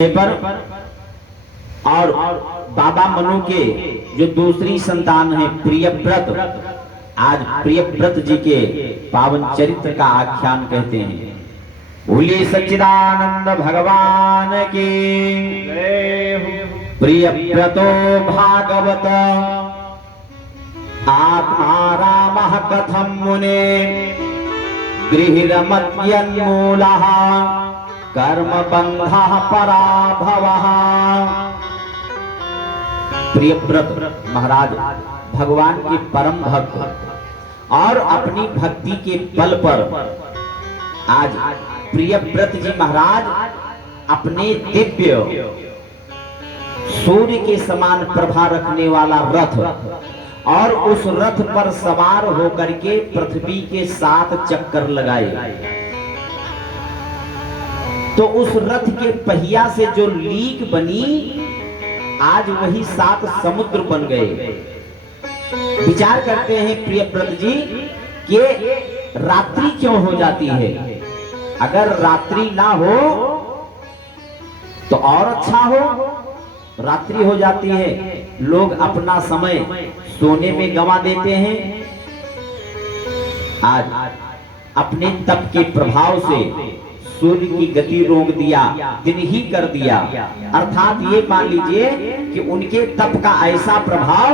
पर और बाबा मनु के जो दूसरी संतान है प्रियव्रत, आज प्रियव्रत जी के पावन चरित्र का आख्यान कहते हैं। बोलिए सच्चिदानंद भगवान की प्रियव्रतो भागवत आत्मा रामः कथं मुने गृहीरमत्यन्मूलः कर्म बंधः पराभवः। प्रियव्रत महाराज भगवान के परम भक्त और अपनी भक्ति के बल पर आज प्रियव्रत जी महाराज अपने दिव्य सूर्य के समान प्रभा रखने वाला रथ और उस रथ पर सवार होकर के पृथ्वी के 7 चक्कर लगाए। तो उस रथ के पहिया से जो लीक बनी, आज वही 7 समुद्र बन गए। विचार करते हैं प्रियव्रत जी कि रात्रि क्यों हो जाती है। अगर रात्रि ना हो तो और अच्छा हो। रात्रि हो जाती है, लोग अपना समय सोने में गंवा देते हैं। आज अपने तप के प्रभाव से सूर्य की गति रोक दिया, दिन ही कर दिया। अर्थात ये मान लीजिए कि उनके तप का ऐसा प्रभाव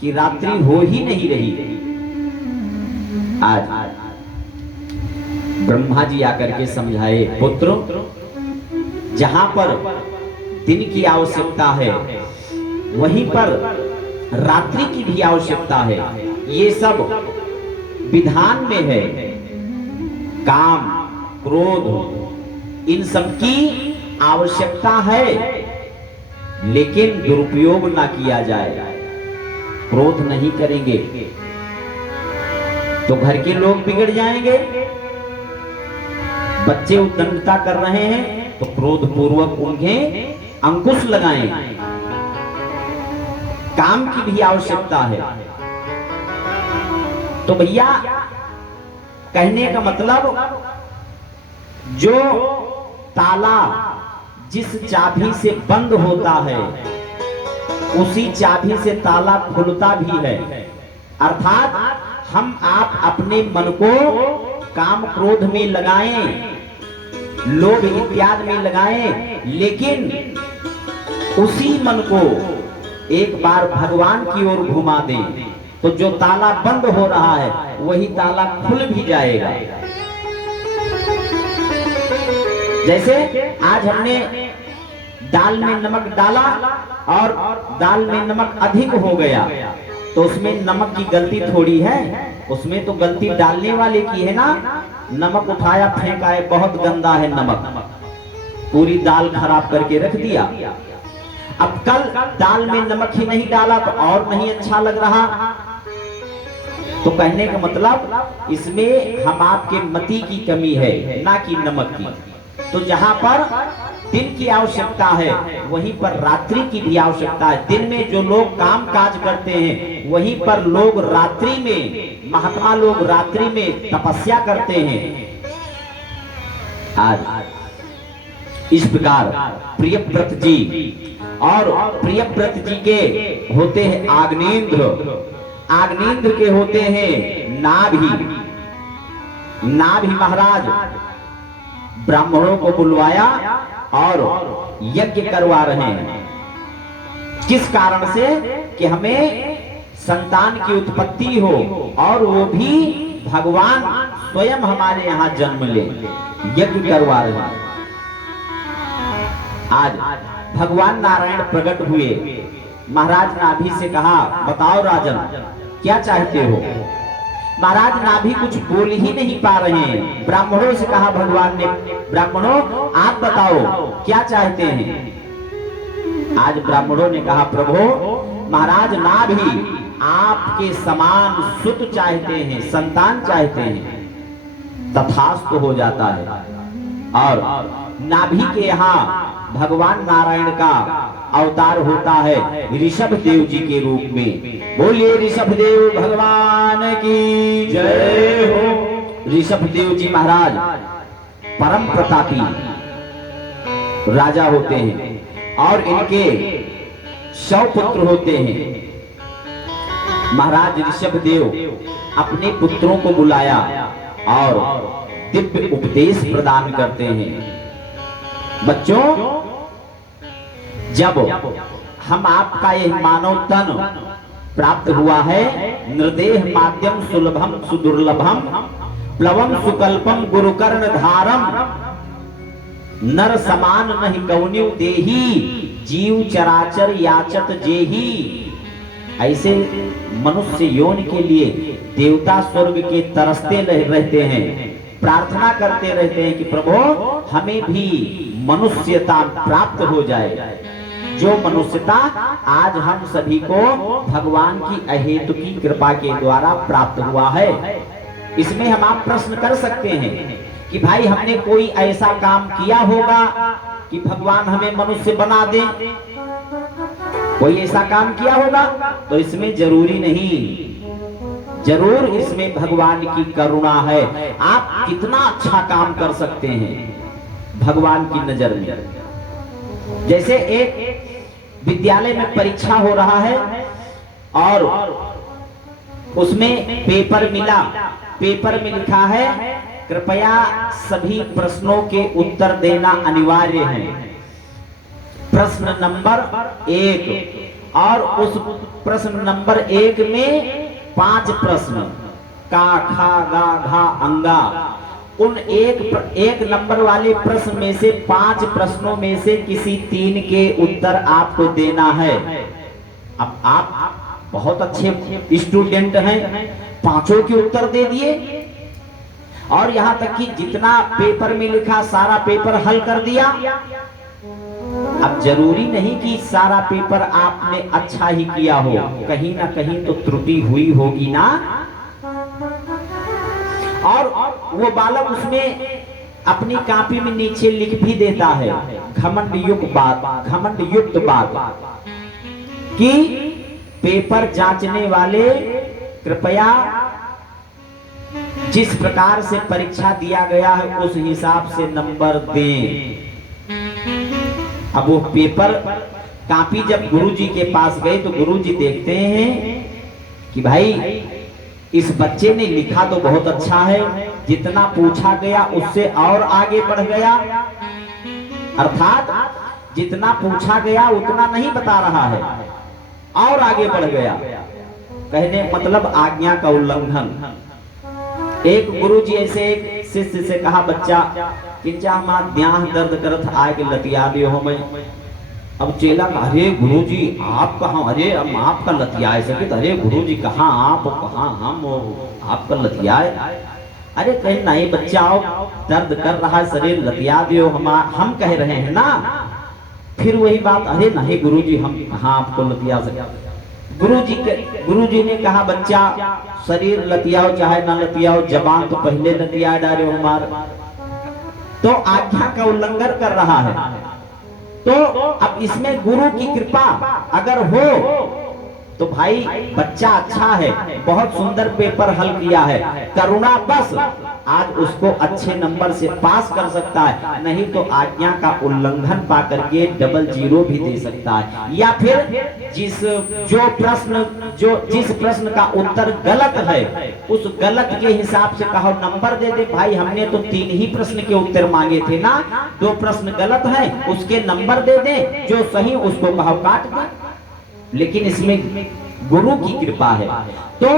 कि रात्रि हो ही नहीं रही। आज ब्रह्मा जी आकर के समझाए, पुत्र जहां पर दिन की आवश्यकता है वहीं पर रात्रि की भी आवश्यकता है। ये सब विधान में है। काम क्रोध इन सब की आवश्यकता है, लेकिन दुरुपयोग ना किया जाए। क्रोध नहीं करेंगे तो घर के लोग बिगड़ जाएंगे। बच्चे उद्दंडता कर रहे हैं तो क्रोध पूर्वक उन्हें अंकुश लगाएं। काम की भी आवश्यकता है। तो भैया कहने का मतलब, जो ताला जिस चाबी से बंद होता है उसी चाबी से ताला खुलता भी है। अर्थात हम आप अपने मन को काम क्रोध में लगाएं, लोभ इत्यादि में लगाएं, लेकिन उसी मन को एक बार भगवान की ओर घुमा दें तो जो ताला बंद हो रहा है वही ताला खुल भी जाएगा। जैसे आज हमने दाल में नमक डाला और दाल में नमक अधिक हो गया, तो उसमें नमक की गलती थोड़ी है, उसमें तो गलती डालने वाले की है ना। नमक उठाया फेंका है, बहुत गंदा है नमक, पूरी दाल खराब करके रख दिया। अब कल दाल में नमक ही नहीं डाला तो और नहीं अच्छा लग रहा। तो कहने का मतलब, इसमें हम आपके मति की कमी है, ना कि नमक की। तो जहां पर दिन की आवश्यकता है वहीं पर रात्रि की भी आवश्यकता है। दिन में जो लोग काम काज करते हैं वहीं पर लोग रात्रि में, महात्मा लोग रात्रि में तपस्या करते हैं। आज इस प्रकार प्रियव्रत जी और प्रियव्रत जी के होते हैं आग्नेन्द्र, आग्नेन्द्र के होते हैं नाभि। नाभि महाराज ब्राह्मणों को बुलवाया और यज्ञ करवा रहे हैं। किस कारण से? कि हमें संतान की उत्पत्ति हो और वो भी भगवान स्वयं हमारे यहाँ जन्म ले। यज्ञ करवा रहे हैं। आज भगवान नारायण प्रकट हुए। महाराज नाभि से कहा, बताओ राजन क्या चाहते हो। महाराज नाभि कुछ बोल ही नहीं पा रहे हैं। ब्राह्मणों से कहा भगवान ने, ब्राह्मणों आप बताओ क्या चाहते हैं। आज ब्राह्मणों ने कहा, प्रभु महाराज नाभि आपके समान सुत चाहते हैं, संतान चाहते हैं। तथास्तु हो जाता है। और नाभि के यहाँ भगवान नारायण का अवतार होता है ऋषभ देव जी के रूप में। बोलिए ऋषभ देव भगवान की जय हो। ऋषभ देव जी महाराज परम प्रतापी राजा होते हैं और इनके 100 पुत्र होते हैं। महाराज ऋषभदेव अपने पुत्रों को बुलाया और दिव्य उपदेश प्रदान करते हैं। बच्चों, जब हम आपका यह मानव तन प्राप्त हुआ है, निर्देह माध्यम सुलभम सुदुर्लभम प्लवम सुकल्पम गुरुकर्ण धारम नर समान नहीं कौन्यु देही जीव चराचर याचत जेही। ऐसे मनुष्य योनि के लिए देवता स्वर्ग के तरसते रहते हैं, प्रार्थना करते रहते हैं कि प्रभु हमें भी मनुष्यता प्राप्त हो जाए। जो मनुष्यता आज हम सभी को भगवान की अहेतु की कृपा के द्वारा प्राप्त हुआ है। इसमें हम आप प्रश्न कर सकते हैं कि भाई हमने कोई ऐसा काम किया होगा कि भगवान हमें मनुष्य बना दे, कोई ऐसा काम किया होगा? तो इसमें जरूरी नहीं, जरूर इसमें भगवान की करुणा है। आप कितना अच्छा काम कर सकते हैं भगवान की नजर में। जैसे एक विद्यालय में परीक्षा हो रहा है और उसमें पेपर मिला, पेपर में लिखा है कृपया सभी प्रश्नों के उत्तर देना अनिवार्य है। प्रश्न नंबर 1 और उस प्रश्न नंबर 1 में 5 प्रश्न, का खा गा घा अंगा। उन एक नंबर वाले प्रश्न में से 5 प्रश्नों में से किसी 3 के उत्तर आपको देना है। अब आप बहुत अच्छे स्टूडेंट हैं, 5 के उत्तर दे दिए और यहाँ तक कि जितना पेपर में लिखा सारा पेपर हल कर दिया। अब जरूरी नहीं कि सारा पेपर आपने अच्छा ही किया हो, कहीं ना कहीं तो त्रुटि हुई होगी ना। और वो बालक उसमें अपनी कॉपी में नीचे लिख भी देता है घमंड युक्त बात कि पेपर जांचने वाले कृपया जिस प्रकार से परीक्षा दिया गया है उस हिसाब से नंबर दें। अब वो पेपर कॉपी जब गुरुजी के पास गए तो गुरुजी देखते हैं कि भाई इस बच्चे ने लिखा तो बहुत अच्छा है, जितना पूछा गया उससे और आगे बढ़ गया, अर्थात जितना पूछा गया उतना नहीं बता रहा है और आगे बढ़ गया। कहने मतलब आज्ञा का उल्लंघन। एक गुरुजी ऐसे एक शिष्य से कहा, बच्चा किंचा हमारा ध्यान दर्द करत आके लतिया दियो हो मैं। अब चेला कहा, अरे गुरुजी आप कहाँ? अरे हम आपका लतियाए सके। अरे गुरुजी कहाँ आप, कहाँ हम, आपका लतियाए? अरे कहीं नहीं बच्चा, आओ दर्द कर रहा है शरीर, लतिया दियो हम कह रहे हैं ना। फिर वही बात, अरे नहीं गुरुजी हम कहाँ आपको लतिया सके। गुरुजी ने कहा, बच्चा शरीर लतियाओ चाहे ना लतियाओ, जबान तो पहले लतिया डाले हो हमारा, तो आज्ञा का उल्लंघन कर रहा है। तो अब इसमें गुरु की कृपा अगर हो तो भाई बच्चा अच्छा है, बहुत सुंदर पेपर हल किया है, करुणा बस आज उसको अच्छे नंबर से पास कर सकता है, नहीं तो आज्ञा का उल्लंघन पा करके डबल 0 भी दे सकता है। या फिर जिस प्रश्न का उत्तर गलत है उस गलत के हिसाब से कहो नंबर दे दे। भाई हमने तो 3 ही प्रश्न के उत्तर मांगे थे ना, 2 प्रश्न गलत है उसके नंबर दे दे, जो सही उसको कहो काट दे। लेकिन इसमें गुरु की कृपा है। तो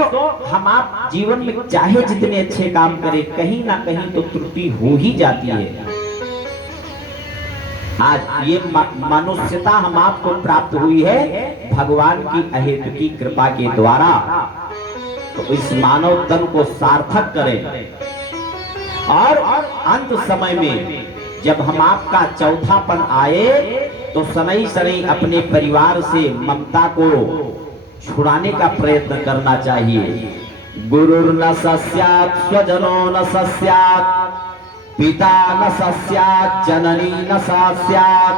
हम आप जीवन में चाहे जितने अच्छे काम करें, कहीं ना कहीं तो त्रुटि हो ही जाती है। आज ये मनुष्यता हम आपको प्राप्त हुई है भगवान की अहेतु की कृपा के द्वारा। तो इस मानव तन को सार्थक करें और अंत समय में जब हम आपका चौथापन आए तो सनई सनई अपने परिवार से ममता को छुड़ाने का प्रयत्न करना चाहिए। गुरुर् न सस्यात् स्वजनो न सस्यात् पिता न सस्यात् जननी न सस्यात्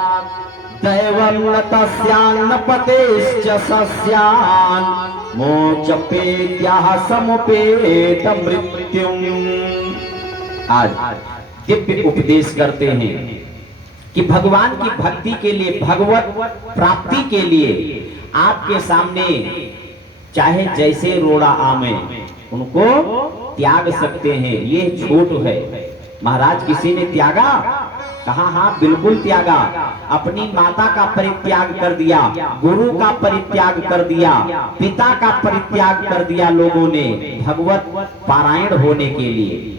दैवं न तस्यान्न पतेश्च सस्यान् मोचपेत्याः समुपेत मृत्युम्। आज दिव्य उपदेश करते हैं कि भगवान की भक्ति के लिए, भगवत प्राप्ति के लिए आपके सामने चाहे जैसे रोड़ा आमे उनको त्याग सकते हैं, ये छूट है। महाराज किसी ने त्यागा? कहा हाँ बिल्कुल त्यागा। अपनी माता का परित्याग कर दिया, गुरु का परित्याग कर दिया, पिता का परित्याग कर दिया लोगों ने भगवत पारायण होने के लिए।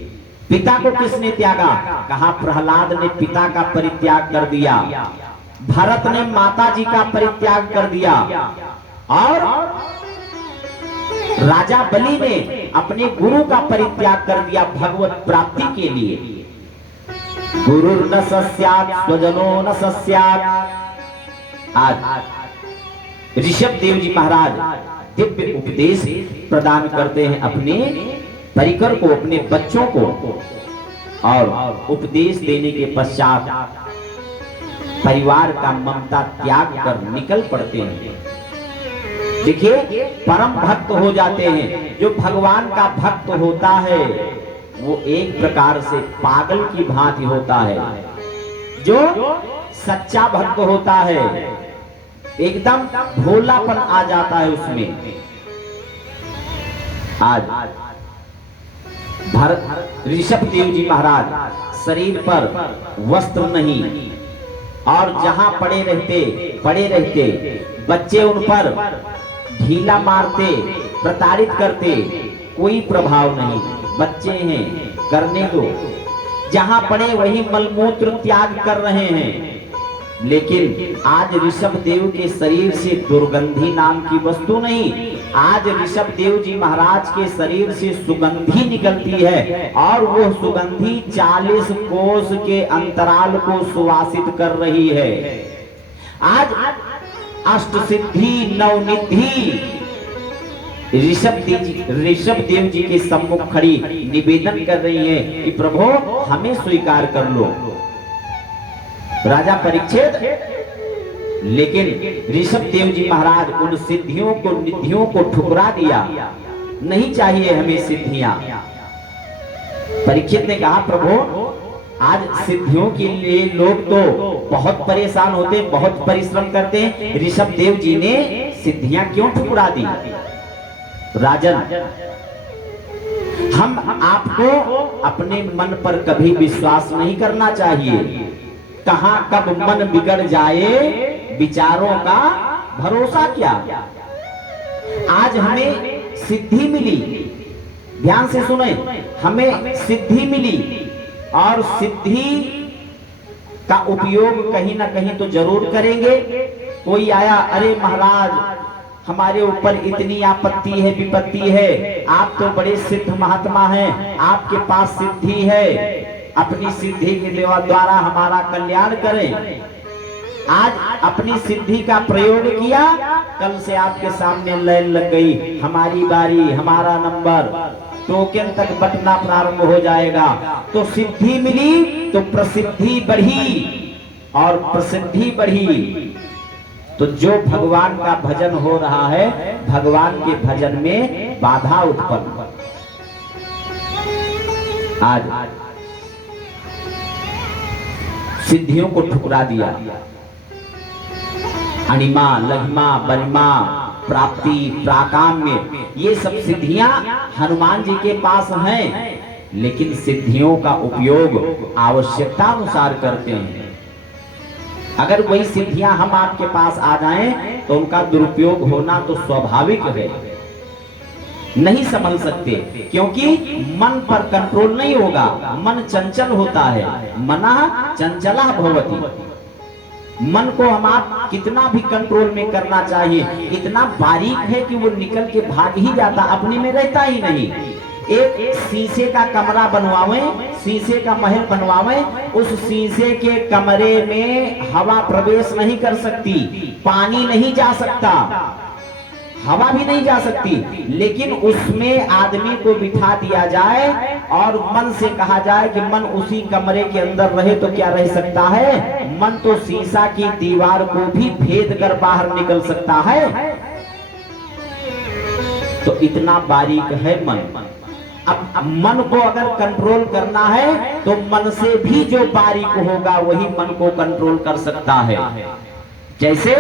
पिता को किसने त्यागा? कहा प्रहलाद ने पिता का परित्याग कर दिया, भरत ने माता जी का परित्याग कर दिया, और राजा बलि ने अपने गुरु का परित्याग कर दिया भगवत प्राप्ति के लिए। गुरु न सस्यात् स्वजनो न सस्यात्। आज ऋषभ देव जी महाराज दिव्य उपदेश प्रदान करते हैं अपने परिकर को, अपने बच्चों को, और उपदेश देने के पश्चात परिवार का ममता त्याग कर निकल पड़ते हैं। देखिए परम भक्त हो जाते हैं। जो भगवान का भक्त होता है वो एक प्रकार से पागल की भांति होता है। जो सच्चा भक्त होता है एकदम भोलापन आ जाता है उसमें। आज भरत ऋषभ देव जी महाराज शरीर पर वस्त्र नहीं, और जहां पड़े रहते बच्चे उन पर ढीला मारते, प्रताड़ित करते, कोई प्रभाव नहीं। बच्चे हैं, करने दो। जहां पड़े वही मलमूत्र त्याग कर रहे हैं। लेकिन आज ऋषभ देव के शरीर से दुर्गंधी नाम की वस्तु नहीं, आज ऋषभ देव जी महाराज के शरीर से सुगंधी निकलती है, और वो सुगंधी 40 कोस के अंतराल को सुवासित कर रही है। आज अष्ट सिद्धि नवनिधि ऋषभ देव जी के सम्मुख खड़ी निवेदन कर रही है कि प्रभु हमें स्वीकार कर लो। राजा परीक्षित, लेकिन ऋषभ देव जी महाराज उन सिद्धियों को, निधियों को ठुकरा दिया। नहीं चाहिए हमें सिद्धियां। परीक्षित ने कहा प्रभु आज सिद्धियों के लिए लोग तो बहुत परेशान होते, बहुत परिश्रम करते हैं, ऋषभ देव जी ने सिद्धियां क्यों ठुकरा दी? राजन, हम आपको अपने मन पर कभी विश्वास नहीं करना चाहिए। कहां कब मन बिगड़ जाए, विचारों का भरोसा क्या। आज हमें सिद्धि मिली, ध्यान से सुने, हमें सिद्धि मिली, और सिद्धि का उपयोग कहीं ना कहीं तो जरूर करेंगे। कोई आया, अरे महाराज हमारे ऊपर इतनी आपत्ति है, विपत्ति है, आप तो बड़े सिद्ध महात्मा हैं, आपके पास सिद्धि है, अपनी सिद्धि के द्वारा हमारा कल्याण करें। आज अपनी सिद्धि का प्रयोग किया, कल से आपके सामने लाइन लग गई, हमारी बारी, हमारा नंबर, टोकन तक बटना प्रारंभ हो जाएगा। तो सिद्धि मिली तो प्रसिद्धि बढ़ी, और प्रसिद्धि बढ़ी तो जो भगवान का भजन हो रहा है, भगवान के भजन में बाधा उत्पन्न। आज सिद्धियों को ठुकरा दिया। अणिमा, लघिमा, बलिमा, प्राप्ति, प्राकाम्य, ये सब सिद्धियां हनुमान जी के पास हैं, लेकिन सिद्धियों का उपयोग आवश्यकता अनुसार करते हैं। अगर वही सिद्धियां हम आपके पास आ जाएं तो उनका दुरुपयोग होना तो स्वाभाविक है। नहीं समझ सकते, क्योंकि मन पर कंट्रोल नहीं होगा, मन चंचल होता है। मना चंचला भवति। मन को हम आप कितना भी कंट्रोल में करना चाहिए, इतना बारीक है कि वो निकल के भाग ही जाता, अपने में रहता ही नहीं। एक शीशे का कमरा बनवावे, शीशे का महल बनवावे, उस शीशे के कमरे में हवा प्रवेश नहीं कर सकती, पानी नहीं जा सकता, हवा भी नहीं जा सकती। लेकिन उसमें आदमी को बिठा दिया जाए और मन से कहा जाए कि मन उसी कमरे के अंदर रहे तो क्या रह सकता है? मन तो शीशा की दीवार को भी भेद कर बाहर निकल सकता है। तो इतना बारीक है मन। अब मन को अगर कंट्रोल करना है तो मन से भी जो बारीक होगा वही मन को कंट्रोल कर सकता है। जैसे